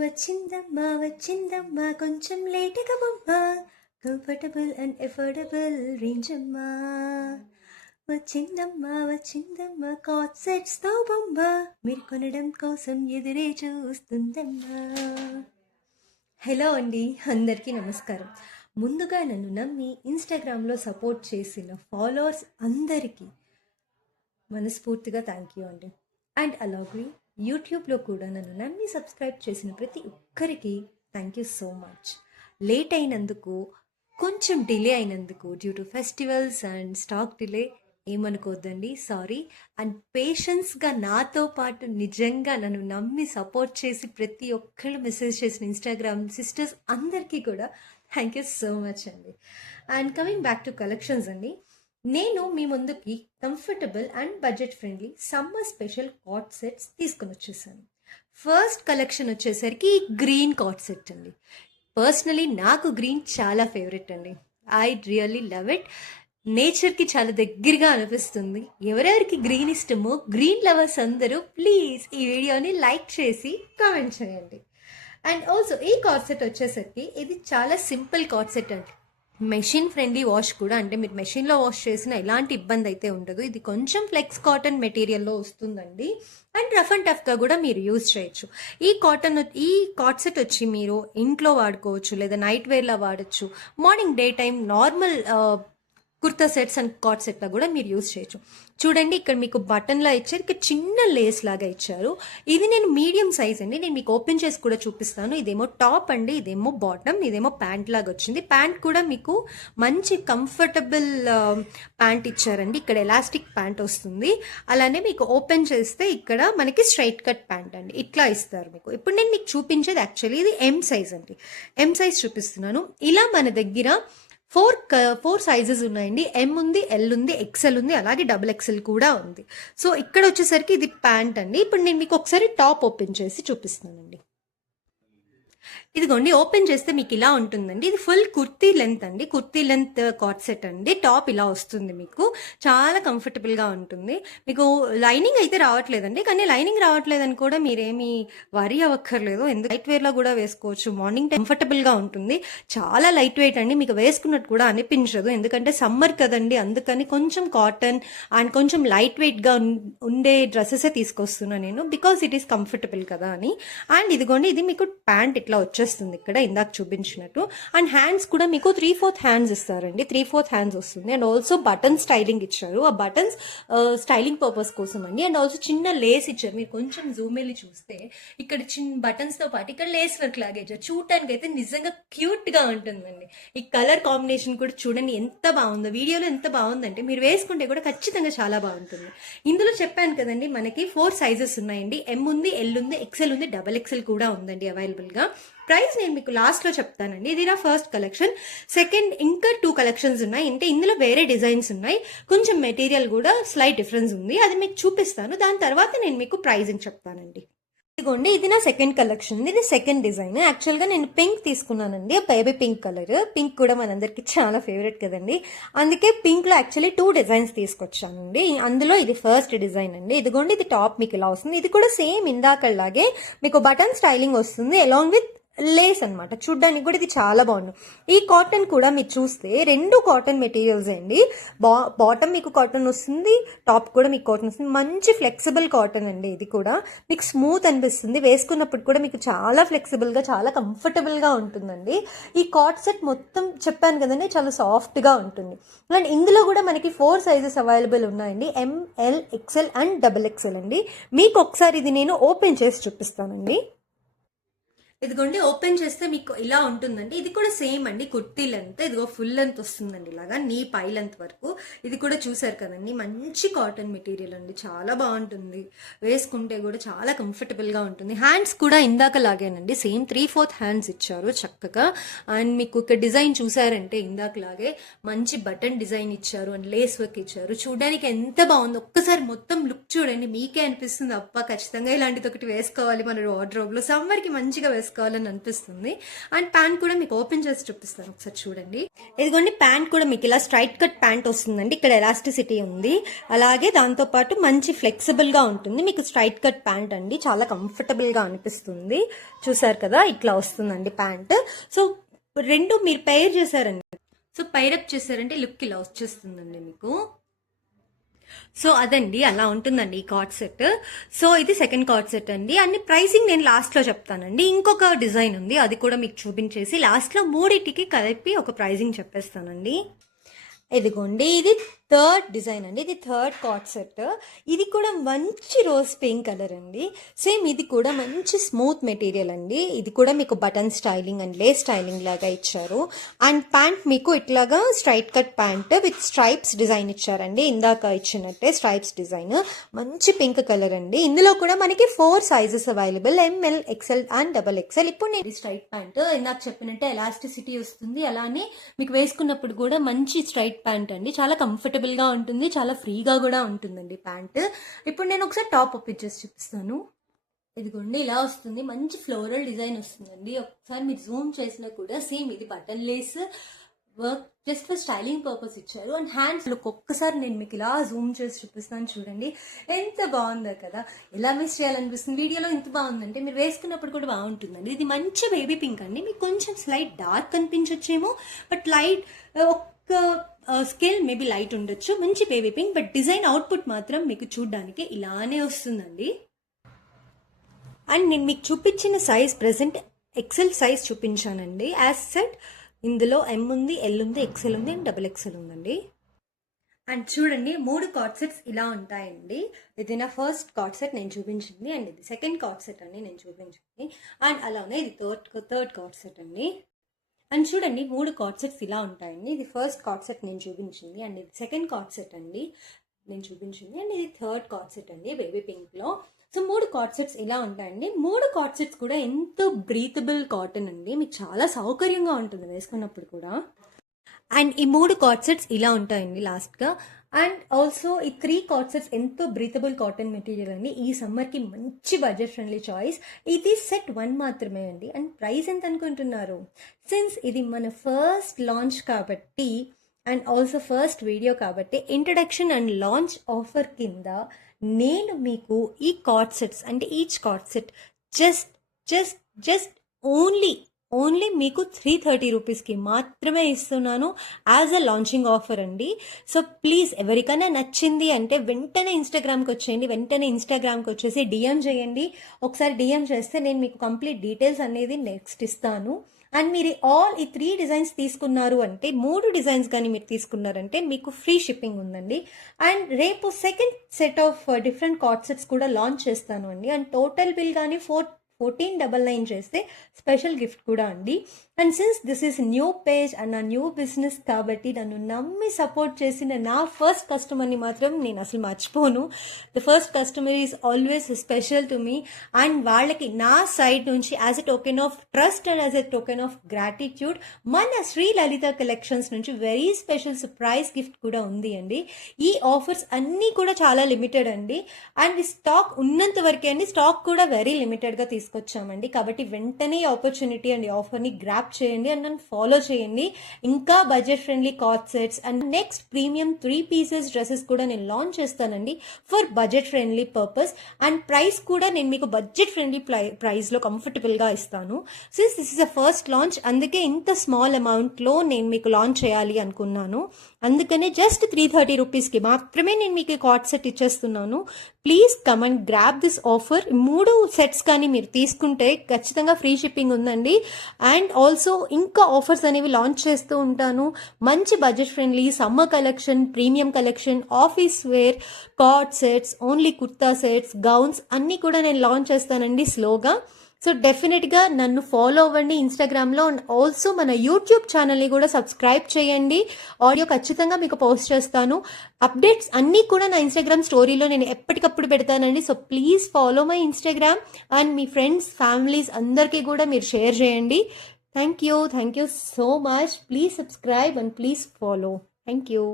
వచ్చిందమ్మా వచ్చిందమ్మా కొంచెం లేటుగా బొమ్మ కంఫర్టబుల్ అండ్ ఎఫోర్డబుల్ రేంజ్ అమ్మా. వచ్చిందమ్మా వచ్చిందమ్మా కాట్ సెట్స్తో బొమ్మ మీరు కొనడం కోసం ఎదురే చూస్తుందమ్మా. హలో అండి, అందరికీ నమస్కారం. ముందుగా నన్ను నమ్మి ఇన్స్టాగ్రామ్లో సపోర్ట్ చేసిన ఫాలోవర్స్ అందరికీ మనస్ఫూర్తిగా థ్యాంక్ యూ అండి. అండ్ అలాగే యూట్యూబ్లో కూడా నన్ను నమ్మి సబ్స్క్రైబ్ చేసిన ప్రతి ఒక్కరికి thank you so much. Late అయినందుకు, కొంచెం డిలే అయినందుకు due to festivals and stock delay ఏమనుకోద్దండి, సారీ. అండ్ పేషెన్స్గా నాతో పాటు నిజంగా నన్ను నమ్మి సపోర్ట్ చేసి ప్రతి ఒక్కళ్ళు మెసేజ్ చేసిన ఇన్స్టాగ్రామ్ సిస్టర్స్ అందరికీ కూడా థ్యాంక్ యూ సో మచ్ అండి. And coming back to collections అండి, నేను మీ ముందుకి comfortable and budget friendly summer special co-ord sets తీసుకొని వచ్చేసాను. ఫస్ట్ కలెక్షన్ వచ్చేసరికి గ్రీన్ కాట్ సెట్ అండి. పర్సనలీ నాకు గ్రీన్ చాలా ఫేవరెట్ అండి. I really love it. నేచర్కి చాలా దగ్గరగా అనిపిస్తుంది. ఎవరెవరికి గ్రీన్ ఇష్టమో గ్రీన్ లవర్స్ అందరూ ప్లీజ్ ఈ వీడియోని లైక్ చేసి కామెంట్ చేయండి. అండ్ ఆల్సో ఈ కాట్ సెట్ వచ్చేసరికి ఇది చాలా సింపుల్ కాట్ సెట్ అండి. మెషిన్ ఫ్రెండ్లీ వాష్ కూడా, అంటే మీరు మెషిన్లో వాష్ చేసిన ఎలాంటి ఇబ్బంది అయితే ఉండదు. ఇది కొంచెం ఫ్లెక్స్ కాటన్ మెటీరియల్లో వస్తుందండి. అండ్ రఫ్ అండ్ టఫ్గా కూడా మీరు యూజ్ చేయొచ్చు. ఈ కాట్ సెట్ వచ్చి మీరు ఇంట్లో వాడుకోవచ్చు, లేదా నైట్ వేర్లా వాడచ్చు. Morning day time normal kurta sets and కాట్ సెట్లా కూడా మీరు యూజ్ చేయొచ్చు. చూడండి, ఇక్కడ మీకు బటన్లా ఇచ్చారు, ఇక్కడ చిన్న లేస్ లాగా ఇచ్చారు. ఇది నేను మీడియం సైజ్ అండి, నేను మీకు ఓపెన్ చేసి కూడా చూపిస్తాను. ఇదేమో టాప్ అండి, ఇదేమో బాటమ్, ఇదేమో ప్యాంట్ లాగా వచ్చింది. ప్యాంట్ కూడా మీకు మంచి కంఫర్టబుల్ ప్యాంట్ ఇచ్చారండి. ఇక్కడ ఎలాస్టిక్ ప్యాంట్ వస్తుంది. అలానే మీకు ఓపెన్ చేస్తే ఇక్కడ మనకి స్ట్రైట్ కట్ ప్యాంట్ అండి, ఇట్లా ఇస్తారు మీకు. ఇప్పుడు నేను మీకు చూపించేది యాక్చువల్లీ ఇది ఎం సైజ్ అండి. ఎం సైజ్ చూపిస్తున్నాను. ఇలా మన దగ్గర ఫోర్ సైజెస్ ఉన్నాయండి. ఎం ఉంది, ఎల్ ఉంది, ఎక్సెల్ ఉంది, అలాగే డబుల్ ఎక్సెల్ కూడా ఉంది. సో ఇక్కడ వచ్చేసరికి ఇది ప్యాంట్ అండి. ఇప్పుడు నేను మీకు ఒకసారి టాప్ ఓపెన్ చేసి చూపిస్తానండి. ఇదిగోండి, ఓపెన్ చేస్తే మీకు ఇలా ఉంటుందండి. ఇది ఫుల్ కుర్తీ లెంత్ అండి, కుర్తీ లెంత్ కాట్ సెట్ అండి. టాప్ ఇలా వస్తుంది, మీకు చాలా కంఫర్టబుల్గా ఉంటుంది. మీకు లైనింగ్ అయితే రావట్లేదండి, కానీ లైనింగ్ రావట్లేదని కూడా మీరేమి వరీ అవ్వక్కర్లేదు. ఎందుకు లైట్ వేర్లో కూడా వేసుకోవచ్చు. మార్నింగ్ కంఫర్టబుల్గా ఉంటుంది. చాలా లైట్ వెయిట్ అండి, మీకు వేసుకున్నట్టు కూడా అనిపించదు. ఎందుకంటే సమ్మర్ కదండి, అందుకని కొంచెం కాటన్ అండ్ కొంచెం లైట్ వెయిట్గా ఉండే డ్రెస్సెసే తీసుకొస్తున్నాను నేను, బికాస్ ఇట్ ఈస్ కంఫర్టబుల్ కదా అని. అండ్ ఇదిగోండి, ఇది మీకు ప్యాంట్ ఇట్లా వచ్చేస్తుంది ఇక్కడ ఇందాక చూపించినట్టు. అండ్ హ్యాండ్స్ కూడా మీకు 3/4 హ్యాండ్స్ ఇస్తారండి, 3/4 హ్యాండ్స్ వస్తుంది. అండ్ ఆల్సో బటన్ స్టైలింగ్ ఇచ్చారు. ఆ బటన్స్ స్టైలింగ్ పర్పస్ కోసం అండి. అండ్ ఆల్సో చిన్న లేస్ ఇచ్చారు. మీరు కొంచెం జూమ్ వెళ్ళి చూస్తే ఇక్కడ చిన్న బటన్స్ తో పాటు ఇక్కడ లేస్ వర్క్ లాగా ఇచ్చారు. చూడటానికి అయితే నిజంగా క్యూట్ గా ఉంటుందండి. ఈ కలర్ కాంబినేషన్ కూడా చూడండి ఎంత బాగుందో. వీడియోలో ఎంత బాగుందంటే మీరు వేసుకుంటే కూడా ఖచ్చితంగా చాలా బాగుంటుంది. ఇందులో చెప్పాను కదండి, మనకి 4 సైజెస్ ఉన్నాయండి. ఎం ఉంది, ఎల్ ఉంది, ఎక్సెల్ ఉంది, డబల్ ఎక్సెల్ కూడా ఉందండి అవైలబుల్ గా. ప్రైస్ నేను మీకు లాస్ట్లో చెప్తానండి. ఇది నా ఫస్ట్ కలెక్షన్. సెకండ్ ఇంకా 2 కలెక్షన్స్ ఉన్నాయి. అంటే ఇందులో వేరే డిజైన్స్ ఉన్నాయి, కొంచెం మెటీరియల్ కూడా స్లైట్ డిఫరెన్స్ ఉంది. అది మీకు చూపిస్తాను. దాని తర్వాత నేను మీకు ప్రైజింగ్ చెప్తానండి. ఇదిగోండి, ఇది నా సెకండ్ కలెక్షన్. ఇది సెకండ్ డిజైన్. యాక్చువల్గా నేను పింక్ తీసుకున్నానండి, బేబీ పింక్ కలర్. పింక్ కూడా మనందరికి చాలా ఫేవరెట్ కదండి, అందుకే పింక్లో యాక్చువల్లీ 2 డిజైన్స్ తీసుకొచ్చానండి. అందులో ఇది ఫస్ట్ డిజైన్ అండి. ఇదిగోండి, ఇది టాప్ మీకు ఇలా వస్తుంది. ఇది కూడా సేమ్ ఇందాకలాగే మీకు బటన్ స్టైలింగ్ వస్తుంది, అలాంగ్ విత్ లేస్ అనమాట. చూడ్డానికి కూడా ఇది చాలా బాగుంది. ఈ కాటన్ కూడా మీరు చూస్తే 2 కాటన్ మెటీరియల్స్ అండి. బాటమ్ మీకు కాటన్ వస్తుంది, టాప్ కూడా మీకు కాటన్ వస్తుంది. మంచి ఫ్లెక్సిబుల్ కాటన్ అండి. ఇది కూడా మీకు స్మూత్ అనిపిస్తుంది, వేసుకున్నప్పుడు కూడా మీకు చాలా ఫ్లెక్సిబుల్గా చాలా కంఫర్టబుల్గా ఉంటుందండి. ఈ కాట్ సెట్ మొత్తం చెప్పాను కదండి, చాలా సాఫ్ట్గా ఉంటుంది. అండ్ ఇందులో కూడా మనకి 4 సైజెస్ అవైలబుల్ ఉన్నాయండి. M, L, XL and double XL అండి. మీకు ఒకసారి ఇది నేను ఓపెన్ చేసి చూపిస్తానండి. ఇదిగోండి, ఓపెన్ చేస్తే మీకు ఇలా ఉంటుందండి. ఇది కూడా సేమ్ అండి, కుర్తీ లెంత్. ఇదిగో ఫుల్ లెంత్ వస్తుందండి, ఇలాగా నీ పై లెంత్ వరకు. ఇది కూడా చూసారు కదండి, మంచి కాటన్ మెటీరియల్ అండి, చాలా బాగుంటుంది. వేసుకుంటే కూడా చాలా కంఫర్టబుల్గా ఉంటుంది. హ్యాండ్స్ కూడా ఇందాక లాగేనండి, సేమ్ 3/4 హ్యాండ్స్ ఇచ్చారు చక్కగా. అండ్ మీకు ఇక్కడ డిజైన్ చూసారంటే ఇందాకలాగే మంచి బటన్ డిజైన్ ఇచ్చారు అండ్ లేస్ వర్క్ ఇచ్చారు. చూడడానికి ఎంత బాగుంది, ఒక్కసారి మొత్తం లుక్ చూడండి, మీకే అనిపిస్తుంది అప్ప ఖచ్చితంగా ఇలాంటిది ఒకటి వేసుకోవాలి మన వార్డ్రోబ్లో, సమ్మర్కి మంచిగా వేసుకోవాలి వేసుకోవాలని అనిపిస్తుంది. అండ్ ప్యాంట్ కూడా మీకు ఓపెన్ చేసి చూపిస్తాను, ఒకసారి చూడండి. ఇదిగోండి, ప్యాంట్ కూడా మీకు ఇలా స్ట్రైట్ కట్ ప్యాంట్ వస్తుందండి. ఇక్కడ ఎలాస్టిసిటీ ఉంది, అలాగే దాంతోపాటు మంచి ఫ్లెక్సిబుల్గా ఉంటుంది. మీకు స్ట్రైట్ కట్ ప్యాంట్ అండి, చాలా కంఫర్టబుల్గా అనిపిస్తుంది. చూసారు కదా, ఇట్లా వస్తుందండి ప్యాంట్. సో రెండు మీరు పైర్ చేశారండి, సో పైరప్ చేశారంటే లుక్ ఇలా వచ్చేస్తుందండి మీకు. సో అదండి, అలా ఉంటుందండి ఈ కార్డ్ సెట్. సో ఇది సెకండ్ కార్డ్ సెట్ అండి. అన్ని ప్రైసింగ్ నేను లాస్ట్లో చెప్తానండి. ఇంకొక డిజైన్ ఉంది, అది కూడా మీకు చూపించేసి లాస్ట్లో మూడింటికి కలిపి ఒక ప్రైసింగ్ చెప్పేస్తానండి. ఇదిగోండి, ఇది థర్డ్ డిజైన్ అండి. ఇది థర్డ్ కార్డ్ సెట్. ఇది కూడా మంచి రోజ్ పింక్ కలర్ అండి. సేమ్ ఇది కూడా మంచి స్మూత్ మెటీరియల్ అండి. ఇది కూడా మీకు button styling and Lay's styling లాగా ఇచ్చారు. అండ్ ప్యాంట్ మీకు ఇట్లాగా straight cut pant with stripes design ఇచ్చారండి. ఇందాక ఇచ్చినట్టే స్ట్రైప్స్ డిజైన్, మంచి పింక్ కలర్ అండి. ఇందులో కూడా మనకి 4 sizes available, ML, XL and XXL. ఇప్పుడు నేను స్ట్రైట్ ప్యాంట్ ఇందాక చెప్పినట్టే ఎలాస్టిసిటీ వస్తుంది, అలానే మీకు వేసుకున్నప్పుడు కూడా మంచి స్ట్రైట్ ప్యాంట్ అండి. చాలా కంఫర్టబుల్ గా ఉంటుంది, చాలా ఫ్రీగా కూడా ఉంటుందండి ప్యాంట్. ఇప్పుడు నేను ఒకసారి టాప్ ఓపెన్ చేసి చూపిస్తాను. ఇదిగోండి, ఇలా వస్తుంది. మంచి ఫ్లోరల్ డిజైన్ వస్తుందండి. ఒకసారి మీరు జూమ్ చేసినా కూడా సేమ్ ఇది button lace work, just for styling purpose ఇచ్చారు. అండ్ హ్యాండ్స్ ఒక్కసారి నేను మీకు ఇలా జూమ్ చేసి చూపిస్తాను, చూడండి ఎంత బాగుందో కదా. ఎలా మిస్ చేయాలనిపిస్తుంది, వీడియోలో ఎంత బాగుందంటే మీరు వేసుకున్నప్పుడు కూడా బాగుంటుందండి. ఇది మంచి బేబీ పింక్ అండి. మీకు కొంచెం స్లైట్ డార్క్ కనిపించొచ్చేమో, but light scale maybe light ఉండొచ్చు. మంచి baby pink, but design output మాత్రం మీకు చూడడానికి ఇలానే వస్తుందండి. అండ్ నేను మీకు చూపించిన సైజ్ ప్రెసెంట్ XL సైజ్ చూపించానండి. యాజ్ సెట్ ఇందులో M ఉంది, L ఉంది, XL ఉంది అండ్ XXL ఉందండి. అండ్ చూడండి, 3 కార్డ్ సెట్స్ ఇలా ఉంటాయండి. ఇది నా ఫస్ట్ కార్డ్ సెట్ నేను చూపించింది, అండ్ ఇది సెకండ్ కార్డ్ సెట్ అండి నేను చూపించింది. అండ్ అలానే ఇది థర్డ్ కార్డ్ సెట్ అండి. అండ్ చూడండి, 3 కార్డ్ సెట్స్ ఇలా ఉంటాయండి. ఇది ఫస్ట్ కార్డ్ సెట్ నేను చూపించింది, అండ్ ఇది సెకండ్ కార్డ్ సెట్ అండి నేను చూపించింది, అండ్ ఇది థర్డ్ కార్డ్ సెట్ అండి బేబీ పింక్లో. సో 3 కార్డ్ సెట్స్ ఇలా ఉంటాయండి. 3 కార్డ్ సెట్స్ కూడా ఎంతో బ్రీతబుల్ కాటన్ అండి, మీకు చాలా సౌకర్యంగా ఉంటుంది వేసుకున్నప్పుడు కూడా. అండ్ ఈ 3 కార్డ్ సెట్స్ ఇలా ఉంటాయండి లాస్ట్గా. అండ్ ఆల్సో ఈ 3 కార్డ్ సెట్స్ ఎంతో బ్రీతబుల్ కాటన్ మెటీరియల్ అండి. ఈ సమ్మర్కి మంచి బడ్జెట్ ఫ్రెండ్లీ చాయిస్. ఇది సెట్ 1 మాత్రమే అండి. అండ్ ప్రైస్ ఎంత అనుకుంటున్నారు? సిన్స్ ఇది మన ఫస్ట్ లాంచ్ కాబట్టి అండ్ ఆల్సో ఫస్ట్ వీడియో కాబట్టి ఇంట్రడక్షన్ అండ్ లాంచ్ ఆఫర్ కింద నేను మీకు ఈ కార్డ్ సెట్స్ అంటే each card set just only మీకు 330 రూపీస్కి మాత్రమే ఇస్తున్నాను యాజ్ అ లాంచింగ్ ఆఫర్ అండి. సో ప్లీజ్ ఎవరికైనా నచ్చింది అంటే వెంటనే ఇన్స్టాగ్రామ్కి వచ్చేయండి. వెంటనే ఇన్స్టాగ్రామ్కి వచ్చేసి DM చేయండి. ఒకసారి DM చేస్తే నేను మీకు కంప్లీట్ డీటెయిల్స్ అనేది నెక్స్ట్ ఇస్తాను. అండ్ మీరు ఈ 3 డిజైన్స్ తీసుకున్నారు అంటే, 3 డిజైన్స్ కానీ మీరు తీసుకున్నారంటే మీకు ఫ్రీ షిప్పింగ్ ఉందండి. అండ్ రేపు second set of different card sets కూడా లాంచ్ చేస్తాను అండి. అండ్ టోటల్ బిల్ కానీ 1499 చేస్తే స్పెషల్ గిఫ్ట్ కూడా అండి. And since this is new page and నా న్యూ బిజినెస్ కాబట్టి నన్ను నమ్మి సపోర్ట్ చేసిన నా ఫస్ట్ కస్టమర్ని మాత్రం నేను అసలు మర్చిపోను. The first customer is always special to me. And వాళ్ళకి నా సైడ్ నుంచి as a token of trust and as a token of gratitude మన శ్రీ లలిత కలెక్షన్స్ నుంచి వెరీ స్పెషల్ సర్ప్రైజ్ గిఫ్ట్ కూడా ఉంది అండి. ఈ ఆఫర్స్ అన్నీ కూడా చాలా లిమిటెడ్ అండి. అండ్ స్టాక్ ఉన్నంత వరకే అండి. స్టాక్ కూడా వెరీ లిమిటెడ్గా తీసుకొచ్చామండి. కాబట్టి వెంటనే ఈ ఆపర్చునిటీ అండ్ ఈ ఆఫర్ని గ్రాప్ చేయండి అండ్ నన్ను ఫాలో చేయండి. ఇంకా budget friendly card sets and next premium 3 pieces dresses కూడా నేను లాంచ్ చేస్తానండి for budget friendly purpose. And price కూడా నేను మీకు బడ్జెట్ ఫ్రెండ్లీ ప్రైస్లో కంఫర్టబుల్గా ఇస్తాను. Since this is a first launch, అందుకే ఇంత స్మాల్ అమౌంట్లో నేను మీకు లాంచ్ చేయాలి అనుకున్నాను. అందుకనే జస్ట్ 330 రూపీస్కి మాత్రమే నేను మీకు కార్డ్ సెట్ ఇచ్చేస్తున్నాను. Please come and grab this offer. 3 sets కానీ మీరు తీసుకుంటే ఖచ్చితంగా ఫ్రీ షిప్పింగ్ ఉందండి. అండ్ ఆల్సో ఇంకా ఆఫర్స్ అనేవి లాంచ్ చేస్తూ ఉంటాను. మంచి budget friendly summer collection, premium collection, office wear co-ord sets, only kurta sets, gowns అన్నీ కూడా నేను లాంచ్ చేస్తానండి స్లోగా. సో డెఫినెట్గా నన్ను ఫాలో అవ్వండి ఇన్స్టాగ్రామ్లో. అండ్ ఆల్సో మన యూట్యూబ్ ఛానల్ని కూడా సబ్స్క్రైబ్ చేయండి. ఆడియో ఖచ్చితంగా మీకు పోస్ట్ చేస్తాను. అప్డేట్స్ అన్నీ కూడా నా ఇన్స్టాగ్రామ్ స్టోరీలో నేను ఎప్పటికప్పుడు పెడతానండి. So please follow my Instagram and me friends, families అందరికీ కూడా మీరు షేర్ చేయండి. Thank you so much. Please subscribe and please follow. Thank you.